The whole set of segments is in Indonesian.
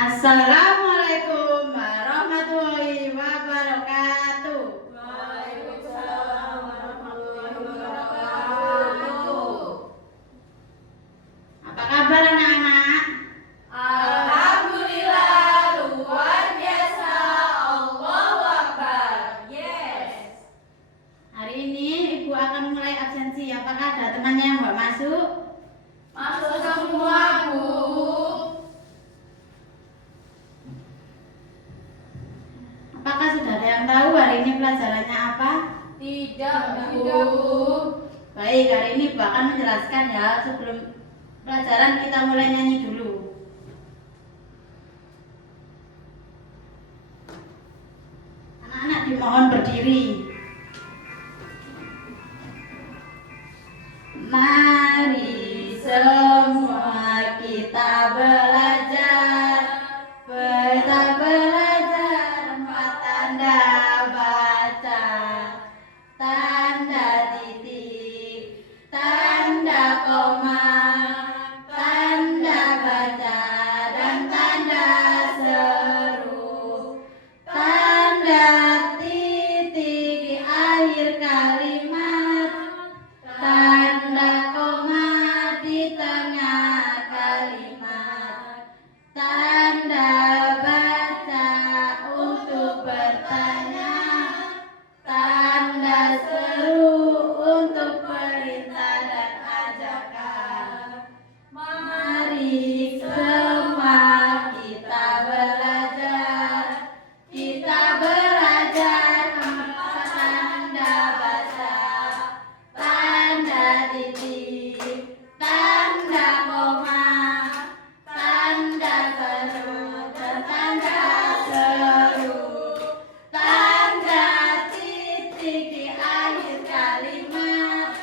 Assalamualaikum warahmatullahi wabarakatuh. Waalaikumsalam warahmatullahi wabarakatuh. Apa kabar anak-anak? Alhamdulillah, luar biasa. Allahu Akbar. Yes. Hari ini Ibu akan mulai absensi. Apakah ada temannya yang nggak masuk? Masuk semua, Bu. Apakah sudah ada yang tahu hari ini pelajarannya apa? Tidak, Bu. Baik, hari ini Ibu akan menjelaskan ya. Sebelum pelajaran kita mulai nyanyi dulu. Anak-anak dimohon berdiri. Mari semua kita belajar, empat tanda baca, tanda titik, tanda koma, tanda baca, dan tanda seru. Tanda titik di akhir kalimat, tanda koma di tengah kalimat, tanda baca untuk bertanya, tanda seru untuk perintah dan ajakan. Mari semua kita belajar empat tanda baca, tanda titik, tanda koma, tanda seru, dan tanda seru. Tanda titik di akhir kalimat,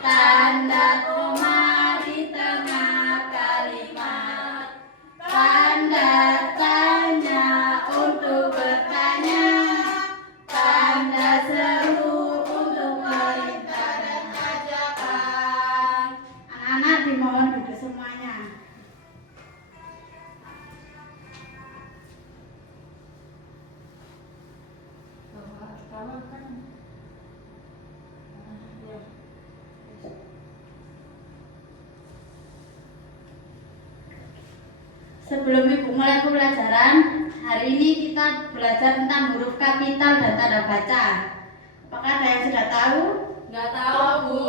tanda koma di tengah kalimat, tanda tanya untuk bertanya, tanda seru untuk perintah dan ajakan. Anak-anak dimohon duduk semuanya. Sebelum Ibu mulai pelajaran, hari ini kita belajar tentang huruf kapital dan tanda baca. Apakah ada yang sudah tahu? Nggak tahu, Bu.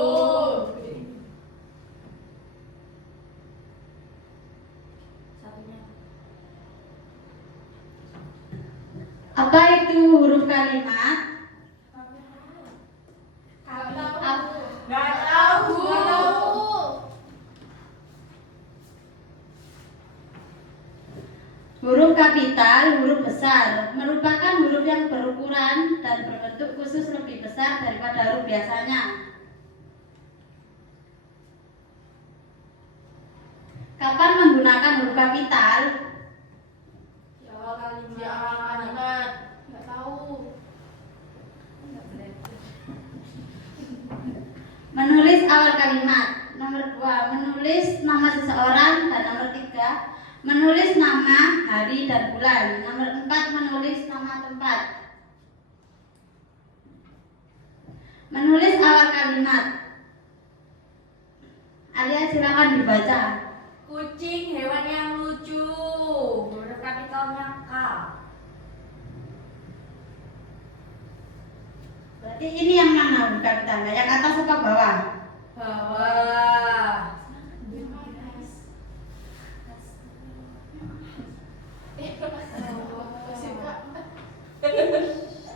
Apa itu huruf kalimat? Nggak tahu, Bu. Huruf kapital, huruf besar, merupakan huruf yang berukuran dan berbentuk khusus lebih besar daripada huruf biasanya. Kapan menggunakan huruf kapital? Di awal kalimat. Nggak tahu. Menulis awal kalimat. Nomor 2, menulis nama seseorang. Dan nomor 3, menulis nama, hari, dan bulan. Nomor 4, menulis nama tempat. Menulis awal kalimat. Alia silakan dibaca. Kucing, hewan yang lucu. Huruf kapitalnya K. Berarti ini yang mana huruf kapitalnya? Yang atas apa bawah? Bawah.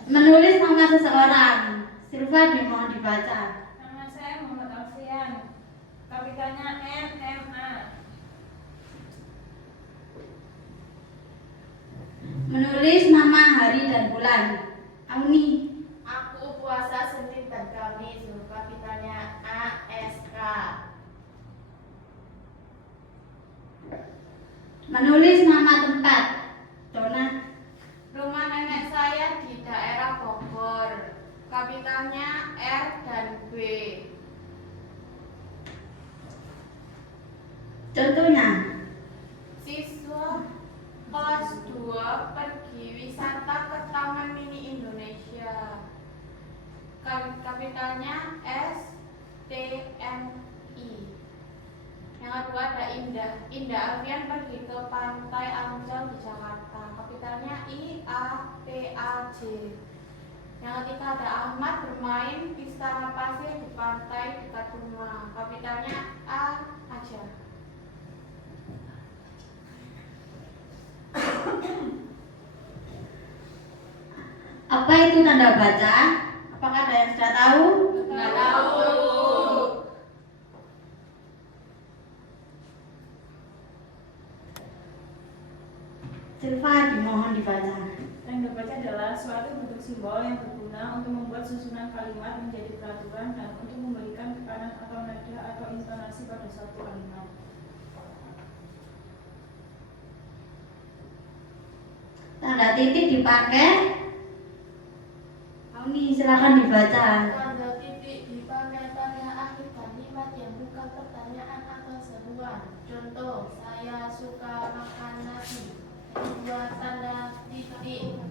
Menulis nama seseorang. Silva dimohon dibaca. Nama saya Muhammad Alfian. Kapitalnya MMA. Menulis nama, hari, dan bulan. Auni. Aku puasa Senin dan Kamis. Huruf kapitalnya ASK. Menulis nama tempat. Dona. Rumah nenek saya di daerah Bogor. Kapitalnya R dan B. Contohnya. Siswa kelas Indah Alfian pergi ke pantai Ancol di Jakarta. Kapitalnya IAPAJ. Yang ketiga ada Ahmad bermain pista pasir di pantai dekat rumah. Kapitalnya A aja. Apa itu tanda baca? Apakah ada yang sudah tahu? Nggak tahu. Silva dimohon dibaca. Tanda baca adalah suatu bentuk simbol yang berguna untuk membuat susunan kalimat menjadi peraturan dan untuk memberikan tekanan atau nada atau intonasi pada suatu kalimat. Tanda titik dipakai. Ini silakan dibaca. Tanda titik dipakai pada akhir kalimat yang bukan pertanyaan atau seruan. Contoh, saya suka makan nasi. Kedua, tanda titik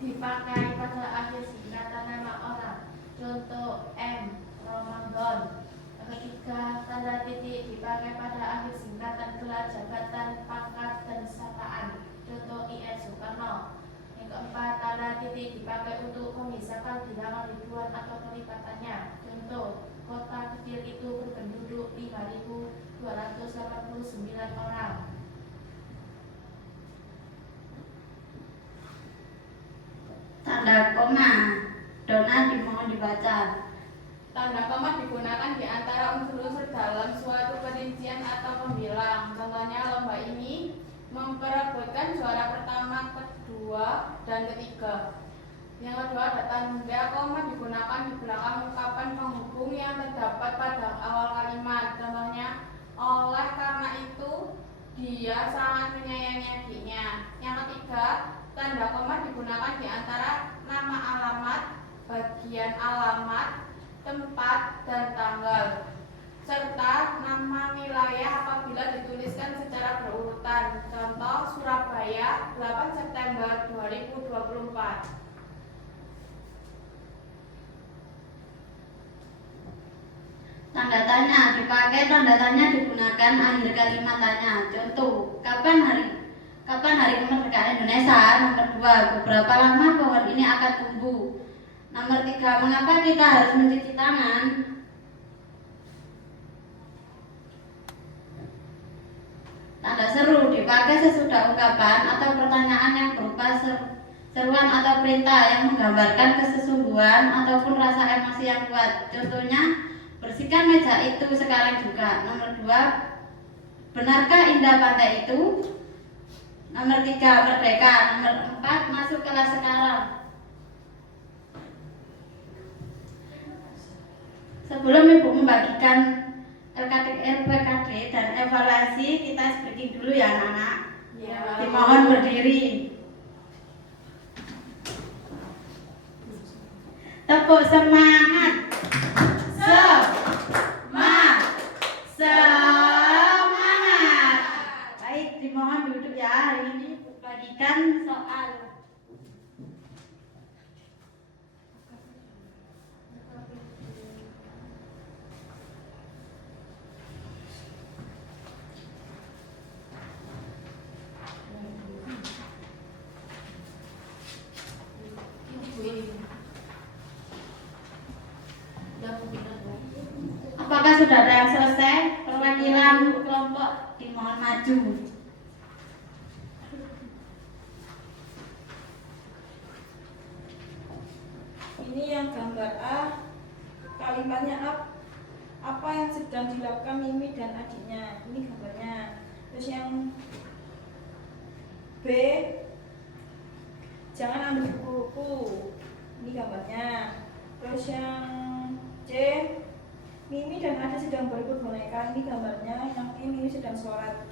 dipakai pada akhir singkatan nama orang. Contoh, M. Ramadan. Ketiga, tanda titik dipakai pada akhir singkatan gelar jabatan, pangkat, dan sapaan. Contoh, IR Soekarno. Yang keempat, tanda titik dipakai untuk memisahkan bilangan ribuan atau kelipatannya. Contoh, kota kecil itu berpenduduk 5.289 orang. Tanda koma. Dona dimohon dibaca. Tanda koma digunakan di antara unsur-unsur dalam suatu perincian atau pembilang. Contohnya, lomba ini memperebutkan juara pertama, kedua, dan ketiga. Yang kedua ada tanda koma digunakan di belakang ungkapan penghubung yang terdapat pada awal kalimat. Contohnya, oleh karena itu dia sangat menyayangi adiknya. Yang ketiga, tanda koma digunakan di antara nama alamat, bagian alamat, tempat, dan tanggal, serta nama wilayah apabila dituliskan secara berurutan. Contoh, Surabaya, 8 September 2024. Tanda tanya dipakai. Tanda tanya digunakan akhir kalimat tanya. Contoh, kapan hari kemerdekaan Indonesia? Nomor 2, beberapa lama pohon ini akan tumbuh. Nomor 3, mengapa kita harus mencuci tangan? Tanda seru dipakai sesudah ungkapan atau pertanyaan yang berupa seruan atau perintah yang menggambarkan kesesungguhan ataupun rasa emosi yang kuat. Contohnya, bersihkan meja itu sekarang juga. Nomor 2, benarkah indah pantai itu? Nomor 3, merdeka. Nomor 4, masuk kelas sekarang. Sebelum Ibu membagikan LPKD dan evaluasi, kita speaking dulu ya anak-anak. Ya. Dimohon berdiri. Tepuk semangat. Semangat. Baik, dimohon duduk ya. Hari ini bagikan soal. Apakah sudah ada yang selesai? Perwakilan kelompok dimohon maju. Ini yang gambar A, kalimatnya apa yang sedang dilakukan Mimi dan adiknya. Ini gambarnya. Terus yang B, jangan ambil buku-buku. Ini gambarnya. Terus yang C, Mimi dan Ade sedang berebut boneka. Ini gambarnya. Yang E, Mimi sedang sholat.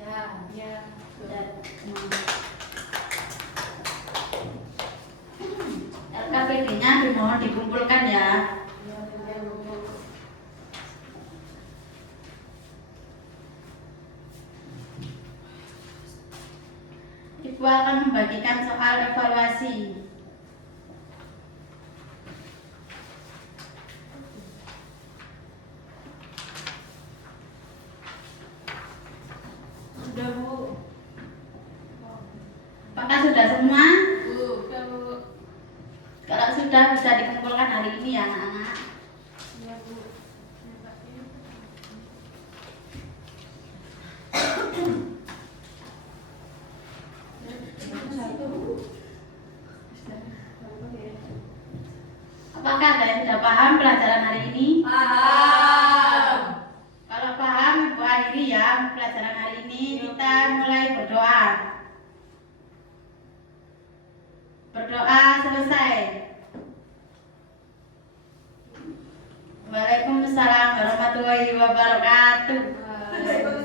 Ya. LKPD-nya dimohon dikumpulkan ya. Ibu akan membagikan soal evaluasi. Apakah sudah semua? Udah, Bu. Kalau sudah bisa dikumpulkan hari ini ya anak-anak. Iya, Bu. Ya, Pak. Apakah ada yang sudah paham pelajaran hari ini? Paham. Kalau paham, Ibu akhiri ya pelajaran hari ini. Kita mulai berdoa. Berdoa selesai. Waalaikumsalam warahmatullahi wabarakatuh. Waalaikumsalam